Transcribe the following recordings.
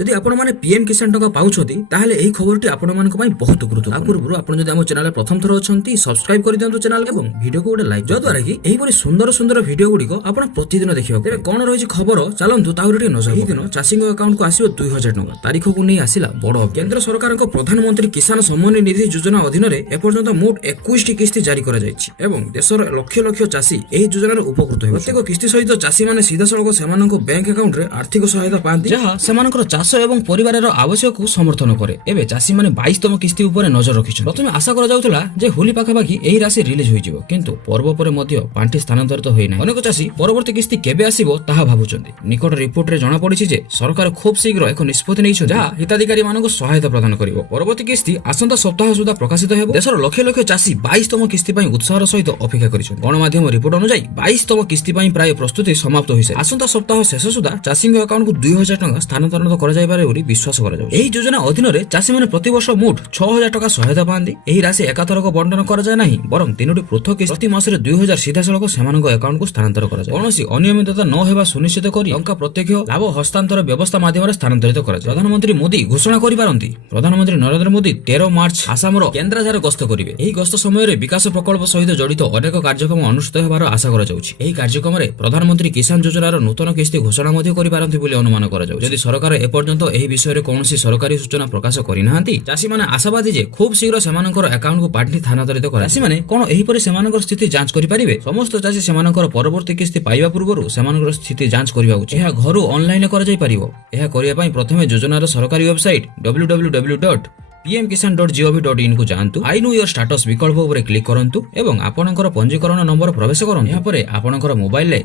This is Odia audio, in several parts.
যদি ଆପଣ ମାନେ ପିଏମ୍ କିଷାନ ଟଙ୍କା ପାଉଛନ୍ତି ତାହେଲେ ଏହି ଖବରଟି ଆପଣମାନଙ୍କ ପାଇଁ ବହୁତ ଗୁରୁତ୍ୱପୂର୍ଣ୍ଣ। ତା ପୂର୍ବରୁ ଆପଣ ଯଦି ଆମ ଚ୍ୟାନେଲରେ ପ୍ରଥମ ଥର ଅଛନ୍ତି ସବସ୍କ୍ରାଇବ କରିଦିଅନ୍ତୁ ଚ୍ୟାନେଲ ଏବଂ ଭିଡିଓକୁ ଗୋଟେ ଲାଇକ୍, ଯଦ୍ୱାରା କି ଏହିପରି ସୁନ୍ଦର ସୁନ୍ଦର ଭିଡିଓ ଗୁଡ଼ିକ ଆପଣ ପ୍ରତିଦିନ ଦେଖିବାକୁ। ତେବେ କଣ ରହିଛି ଖବର ଚାଲନ୍ତୁ ତା ଟିକେ ନଜର। ଏହି ଦିନ ଚାଷୀଙ୍କ ଆକାଉଣ୍ଟକୁ ଆସିବ 2000 ଟଙ୍କା। ତାରିଖକୁ ନେଇ ଆସିଲା ବଡ଼ ଅପଡେଟ୍। କେନ୍ଦ୍ର ସରକାରଙ୍କ ପ୍ରଧାନମନ୍ତ୍ରୀ କିଷାନ ସମ୍ମାନ ନିଧି ଯୋଜନା ଅଧୀନରେ ଏପର୍ଯ୍ୟନ୍ତ ମୋଟ 21ଟି କିସ୍ତି ଜାରି କରାଯାଇଛି ଏବଂ ଦେଶର ଲକ୍ଷ ଲକ୍ଷ ଚାଷୀ ଏହି ଯୋଜନାରେ ଉପକୃତ ହେବେ। ପ୍ରତ୍ୟେକ କିସ୍ତି ସହିତ ଚାଷୀମାନେ ସିଧାସଳଖ ସେମାନଙ୍କ ବ୍ୟାଙ୍କ ଆକାଉଣ୍ଟରେ ଆର୍ଥିକ ସହାୟତା ପାଆନ୍ତି, ଯାହା ସେମାନଙ୍କର ଚାଷ ଏବଂ ପରିବାରର ଆବଶ୍ୟକକୁ ସମର୍ଥନ କରେ। ଏବେ ଚାଷୀମାନେ 22ତମ କିସ୍ତି ଉପରେ ନଜର ରଖିଛନ୍ତି। ପ୍ରଥମେ ଆଶା କରାଯାଉଥିଲା ଯେ ହୋଲି ପାଖାପାଖି ଏହି ରାଶି ରିଲିଜ ହୋଇଯିବ, କିନ୍ତୁ ପର୍ବ ପରେ ମଧ୍ୟ ପାଣ୍ଠି ସ୍ଥାନାନ୍ତରିତ ହୋଇନାହିଁ। ଅନେକ ଚାଷୀ ପରବର୍ତ୍ତୀ କିସ୍ତି କେବେ ଆସିବ ତାହା ଭାବୁଛନ୍ତି। ନିକଟ ରିପୋର୍ଟରେ ଜଣାପଡ଼ିଛି ଯେ ସରକାର ଖୁବ୍ ଶୀଘ୍ର ଏକ ନିଷ୍ପତ୍ତି ନେଇଛନ୍ତି ଯାହା ହିତାଧିକାରୀମାନଙ୍କୁ ସହାୟତା ପ୍ରଦାନ କରିବ। ପରବର୍ତ୍ତୀ କିସ୍ତି ଆସନ୍ତା ସପ୍ତାହ ସୁଦ୍ଧା ପ୍ରକାଶିତ ହେବ। ଦେଶର ଲକ୍ଷ ଲକ୍ଷ ଚାଷୀ 22ତମ କିସ୍ତି ପାଇଁ ଉତ୍ସାହର ସହିତ ଅପେକ୍ଷା କରିଛନ୍ତି। ଗଣମାଧ୍ୟମ ରିପୋର୍ଟ ଅନୁଯାୟୀ 22ତମ କିସ୍ତି ପାଇଁ ପ୍ରାୟ ପ୍ରସ୍ତୁତି ସମାପ୍ତ ହୋଇସାରିଛି। ଆସନ୍ତା ସପ୍ତାହ ଶେଷ ସୁଦ୍ଧା ଚାଷୀଙ୍କ ଆକାଉଣ୍ଟକୁ 2000 ଟଙ୍କା ସ୍ଥାନାନ୍ତରିତ କରାଯାଇପାରେ ବୋଲି ବିଶ୍ୱାସ କରାଯାଉଛି। ଏହି ଯୋଜନା ଅଧୀନରେ ଚାଷୀମାନେ ପ୍ରତିବର୍ଷ ମୋଟ 6000 ଟଙ୍କା ସହାୟତା ପାଆନ୍ତି। ଏହି ରାଶି ଏକାଥରକ ବଣ୍ଟନ କରାଯାଏ ନାହିଁ, ବରଂ 3ଟି ପୃଥକ କିସ୍ତି ପ୍ରତି ମାସରେ 2000 ସିଧାସଳଖ ସେମାନଙ୍କ ଆକାଉଣ୍ଟକୁ ସ୍ଥାନାନ୍ତର କରାଯାଏ। କୌଣସି ଅନିୟମିତତା ନ ହେବା ସୁନିଶ୍ଚିତ କରି ଟଙ୍କା ପ୍ରତ୍ୟକ୍ଷ ଲାଭ ହସ୍ତାନ୍ତର ବ୍ୟବସ୍ଥା ମାଧ୍ୟମରେ ସ୍ଥାନାନ୍ତରିତ କରାଯାଏ। ପ୍ରଧାନମନ୍ତ୍ରୀ ମୋଦି ଘୋଷଣା କରିପାରନ୍ତି। ପ୍ରଧାନମନ୍ତ୍ରୀ ନରେନ୍ଦ୍ର ମୋଦି 13 ମାର୍ଚ୍ଚ ଆସାମର କେନ୍ଦ୍ରାଝାର ଗସ୍ତ କରିବେ। ଏହି ଗସ୍ତ ସମୟରେ ବିକାଶ ପ୍ରକଳ୍ପ ସହିତ ଜଡ଼ିତ ଅନେକ କାର୍ଯ୍ୟକ୍ରମ ଅନୁଷ୍ଠିତ ହେବାର ଆଶା କରାଯାଉଛି। ଏହି କାର୍ଯ୍ୟକ୍ରମରେ ପ୍ରଧାନମନ୍ତ୍ରୀ କିଷାନ ଯୋଜନାର ନୂତନ କିସ୍ତି ଘୋଷଣା ମଧ୍ୟ କରିପାରନ୍ତି ବୋଲି ଅନୁମାନ କରାଯାଉଛି। ଯଦି ସରକାର ଏପର୍ଯ୍ୟନ୍ତ ଏହି ବିଷୟରେ କୌଣସି ସରକାରୀ ସୂଚନା ପ୍ରକାଶ କରିନାହାନ୍ତି, ଚାଷୀମାନେ ଆଶାବାଦୀ ଯେ ଖୁବ୍ ଶୀଘ୍ର ସେମାନଙ୍କର ଆକାଉଣ୍ଟକୁ ପାଣ୍ଠି ସ୍ଥାନାନ୍ତରିତ କରାଯିବ। ଚାଷୀମାନେ କଣ ଏହିପରି ସେମାନଙ୍କର ସ୍ଥିତି ଯାଞ୍ଚ କରିପାରିବେ? ସମସ୍ତ ଚାଷୀ ସେମାନଙ୍କର ପରବର୍ତ୍ତୀ କିସ୍ତି ପାଇବା ପୂର୍ବରୁ ସେମାନଙ୍କର ସ୍ଥିତି ଯାଞ୍ଚ କରିବା ଉଚିତ। ଏହା ଘରୁ ଅନଲାଇନରେ କରାଯାଇପାରିବ। ଏହା କରିବା ପାଇଁ ପ୍ରଥମେ ଯୋଜନାର ସରକାରୀ ୱେବସାଇଟ www.pmkisan.gov.in କୁ ଯାଆନ୍ତୁ। ଆଇ ନୋ ୟୋର ଷ୍ଟାଟସ୍ ବିକଳ୍ପ ଉପରେ କ୍ଲିକ୍ କରନ୍ତୁ ଏବଂ ଆପଣଙ୍କର ପଞ୍ଜୀକରଣ ନମ୍ବର ପ୍ରବେଶ କରନ୍ତୁ। ଏହାପରେ ଆପଣଙ୍କର ମୋବାଇଲରେ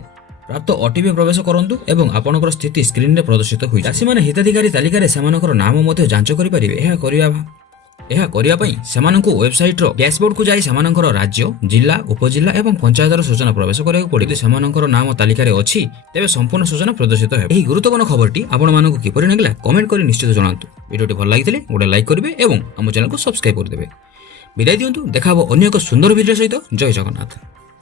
ପ୍ରାପ୍ତ ଓଟିପି ପ୍ରବେଶ କରନ୍ତୁ ଏବଂ ଆପଣଙ୍କର ସ୍ଥିତି ସ୍କ୍ରିନରେ ପ୍ରଦର୍ଶିତ ହୋଇଯିବ। ଚାଷୀମାନେ ହିତାଧିକାରୀ ତାଲିକାରେ ସେମାନଙ୍କର ନାମ ମଧ୍ୟ ଯାଞ୍ଚ କରିପାରିବେ। ଏହା କରିବା ପାଇଁ ସେମାନଙ୍କୁ ୱେବସାଇଟର ଡ୍ୟାଶବୋର୍ଡକୁ ଯାଇ ସେମାନଙ୍କର ରାଜ୍ୟ, ଜିଲ୍ଲା, ଉପଜିଲ୍ଲା ଏବଂ ପଞ୍ଚାୟତର ସୂଚନା ପ୍ରବେଶ କରିବାକୁ ପଡ଼ିବ। ଯଦି ସେମାନଙ୍କର ନାମ ତାଲିକାରେ ଅଛି ତେବେ ସମ୍ପୂର୍ଣ୍ଣ ସୂଚନା ପ୍ରଦର୍ଶିତ ହେବ। ଏହି ଗୁରୁତ୍ୱପୂର୍ଣ୍ଣ ଖବରଟି ଆପଣମାନଙ୍କୁ କିପରି ଲାଗିଲା କମେଣ୍ଟ କରି ନିଶ୍ଚିତ ଜଣାନ୍ତୁ। ଭିଡ଼ିଓଟି ଭଲ ଲାଗିଥିଲେ ଗୋଟେ ଲାଇକ୍ କରିବେ ଏବଂ ଆମ ଚ୍ୟାନେଲକୁ ସବସ୍କ୍ରାଇବ କରିଦେବେ। ବିଦାୟ ଦିଅନ୍ତୁ, ଦେଖା ହେବ ଅନ୍ୟ ଏକ ସୁନ୍ଦର ଭିଡ଼ିଓ ସହିତ। ଜୟ ଜଗନ୍ନାଥ।